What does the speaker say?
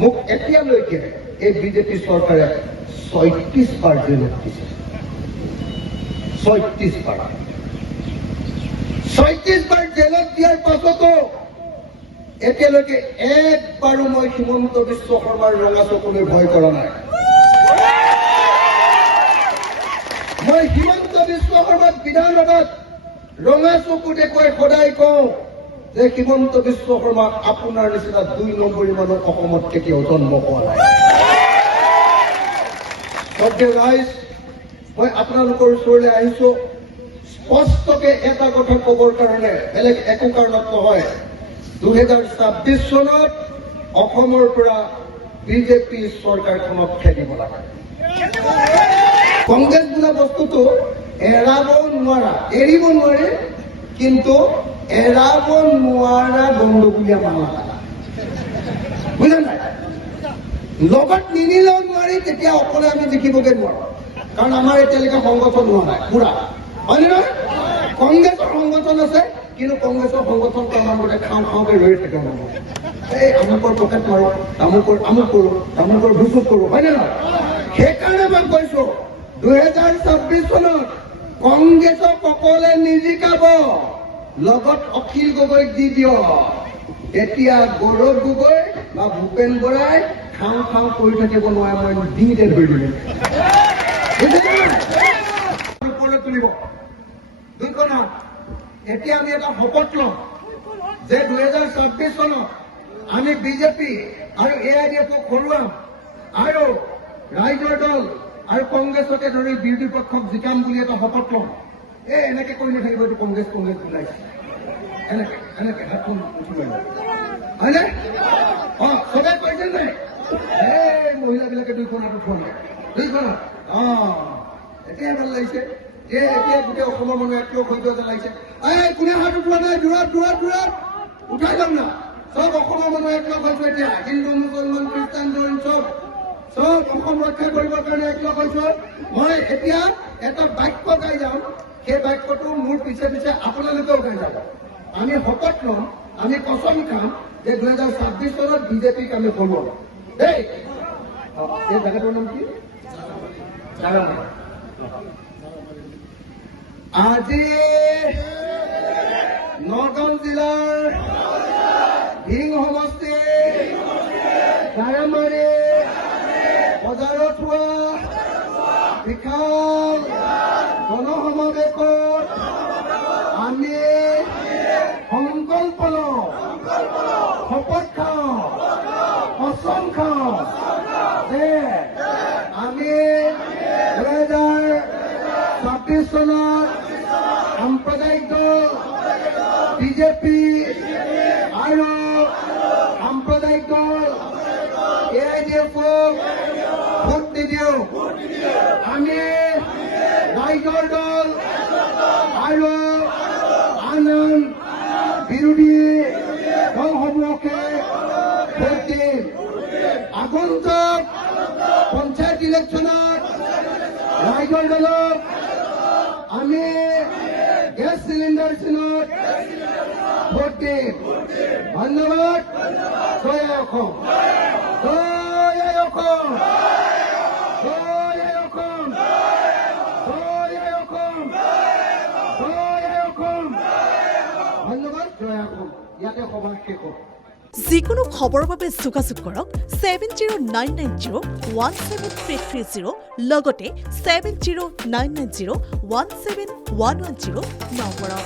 মোক এতিয়ালৈকে এই বিজেপি চৰকাৰে ৩৬ বাৰ জেলত দিছে। ৩৬ বাৰ। ৩৬ বাৰ জেলত দিয়াৰ পাছতো এতিয়ালৈকে একবাৰো মই হিমন্ত বিশ্ব শৰ্মাৰ ৰঙা চকুলৈ ভয় কৰা নাই। মই হিমন্ত বিশ্ব শৰ্মাক বিধানসভাত ৰঙা চকু দেখুৱাই সদায় কওঁ যে হিমন্ত বিশ্ব শৰ্মা আপোনাৰ নিচিনা ২ নম্বৰী মানুহ অসমত কেতিয়াও জন্ম হোৱা নাই। মই আপোনালোকৰ ওচৰলৈ আহিছো স্পষ্টকে এটা কথা কবৰ কাৰণে, বেলেগ একো কাৰণত নহয়। ২০২৬ চনত অসমৰ পৰা বিজেপি চৰকাৰখনক খেদিব লাগে। কংগ্ৰেছ বোলা বস্তুটো এৰাব নোৱাৰা, এৰিব নোৱাৰি, কিন্তু এৰাব নোৱাৰা গণ্ডগোলীয়া মানুহ বুজা নাই। লগত নিনিলেও নোৱাৰি, তেতিয়া অকলে আমি জিকিবগে নোৱাৰো, কাৰণ আমাৰ এতিয়ালৈকে সংগঠন হোৱা নাই পুৰা, হয়নে নহয়? কংগ্ৰেছৰ সংগঠন আছে, কিন্তু কংগ্ৰেছৰ সংগঠন আমাৰ মতে খাওঁকে ৰৈ থাকে মানুহ। এই আমুকৰ পকেট মাৰো, আমুক কৰো, তামুকৰ ভুচুক কৰো, হয়নে নহয়? সেইকাৰণে মই কৈছো ২০২৬ চনত কংগ্ৰেছক অকলে নিজিকাব, লগত অখিল গগৈক দি দিয়ক। এতিয়া গৌৰৱ গগৈ বা ভূপেন বৰাই খাওঁ কৰি থাকিব নোৱাৰে, মই ডিঙিতে ধৰি দিম। ওপৰলৈ তুলিব দুইখন হাত। এতিয়া আমি এটা শপত লম যে ২০২৬ চনত আমি বিজেপি আৰু AIDF-ক হৰুৱাম আৰু ৰাইজৰ দল আৰু কংগ্ৰেছকে ধৰি বিৰোধী পক্ষক জিকাম বুলি এটা শপত লম। এনেকে কৰি নাথাকিব, এইটো কংগ্ৰেছ ওলাইছে, এনেকে হাতখন উঠিব হয়নে? চবে কৈছে নাই? এই মহিলাবিলাকে 2খন হাত উঠোৱা নাই, 2খন হাত। এতিয়া ভাল লাগিছে, এতিয়া গোটেই অসমৰ মানুহ একলগ হৈ যোৱা যেন লাগিছে। কোনে হাত উঠোৱা নাই? দূৰত উঠাই যাম না। চব অসমৰ মানুহ একলগ হৈছো এতিয়া, হিন্দু মুছলমান খ্ৰীষ্টান জৈন চব অসম ৰক্ষা কৰিবৰ কাৰণে একলগ হৈছো। মই এতিয়া এটা বাক্য গাই যাম, সেই বাক্যটো মোৰ পিছে পিছে আপোনালোকেও গাই যাব। আমি শপত ল'ম, আমি কচম খাম যে ২০২৬ চনত বিজেপিক আমি হৰুৱাম দেই। এই জেগাটোৰ নাম কি? আজি নগাঁও জিলাৰ ভিং সমষ্টিৰ গাৰামাৰী বজাৰত হোৱা বিশাল গণসমাৱেশত আমি সংকল্প লওঁ, শপত খাওঁ, কচম খাওঁ যে আমি ২০২৬ চনত সাম্প্ৰদায়িক দল বিজেপি আৰু সাম্প্ৰদায়িক দল AIDF-ক ভোট নিদিওঁ। আমি ৰাইজৰ দল আৰু আন বিৰোধী দলসমূহকে ভোট দিম। আগন্তুক পঞ্চায়ত ইলেকশ্যনত ৰাইজৰ দলক আমি গেছ চিলিণ্ডাৰ চিনত ভোট দিম। ধন্যবাদ। জয় অসম, জয় অসম, জয় অসম, জয় অসম, জয় অসম। ধন্যবাদ, জয় অসম। ইয়াতে সভা শেষ হ'ব। যিকোনো খবৰৰ বাবে যোগাযোগ কৰক 7099017330 লগতে 7099017110 নম্বৰত।